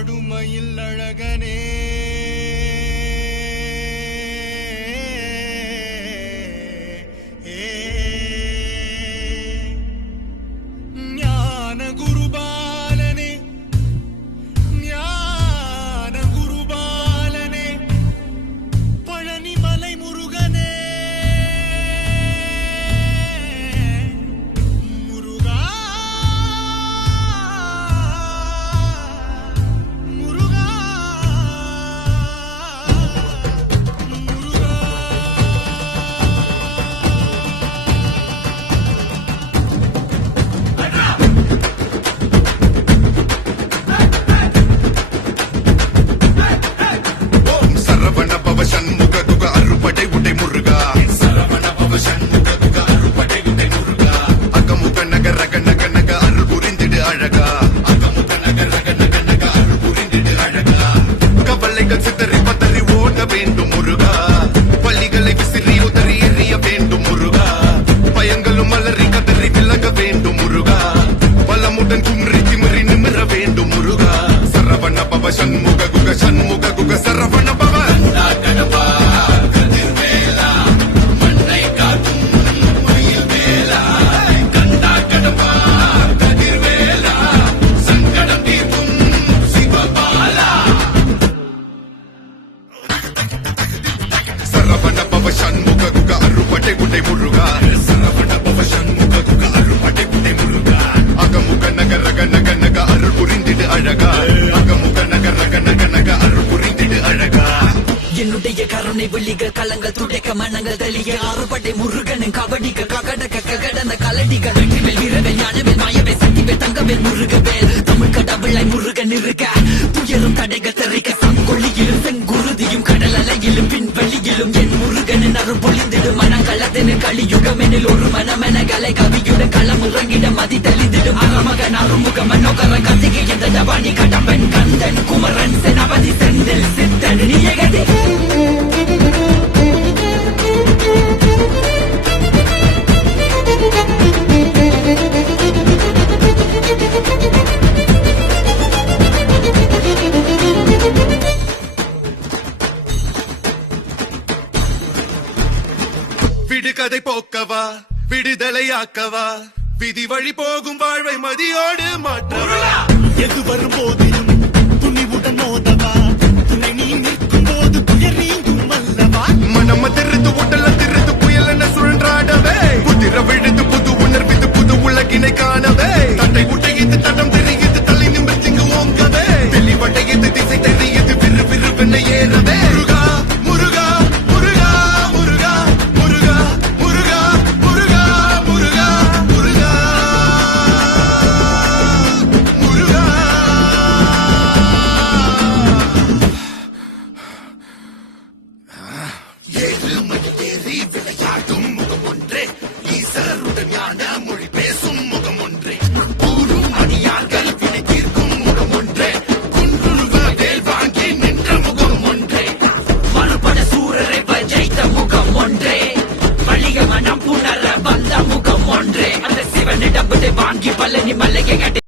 ஆடுமயில் அழகனே ஞான குருபாலனே ஞான குருபாலனே பழனிமலை முருகனே என்னுடைய கருணை வெளிகள் களங்கள் துடைக்க மனங்கள் தளிய ஆறுபடை முருகனின் கபடிக்க ககடக்க ககடந்த கலடிகள் வெற்றிவேல் வீரவேல் ஞானவேல் மாயவேல் சக்திவேல் தங்கவேல் முருகவேல் தமிழ் கடவுளை முருகன் இருக்க துயரும் தடைகள் தெரிக்க சங்கொள்ளியிலும் செங்குருதியும் கடல் அலையிலும் பின்வெளியிலும் என் முருகனின் அருள் பொழிந்திடும் மனங்களத்தின் களியுகமெனில் ஒரு மனமென கலை கவியுடன் களம் இறங்கிட மதி தெளிந்திடும் அறமகன் அருமுக மனோகர கத்திகை எந்த ஜபானி கடம்பன் கந்தன் குமரன் செனபதி செந்தில் சித்தன் நியகதி விடுகதை போக்கவா விடுதலையாக்கவா விதி வழி போகும் வாழ்வை மதியோடு மாற்றவா எது வரும் போதிலும் துணிவுடன் மோதவா துணை நீ நிற்கும் போது துயர் நீங்கும் அல்லவா மனம் திருத்து உடல திருத்து புயல் என சுழன்றாடவே புதிர விழுந்து புது உணர்வித்து புது உலகினை காணவே தட்டை உட்டையது தடம் தெரியுது தலை நிமிர்த்திங்கு ஓங்கவே தெளிவடையது திசை தெரியுது விறு விறுவென ஏறவே முருகா முருகா முருகா முருகா முருகா முருகா முருகா முருகா முருகா முருகா ஏழு மணி தேதி விளையாட்டும்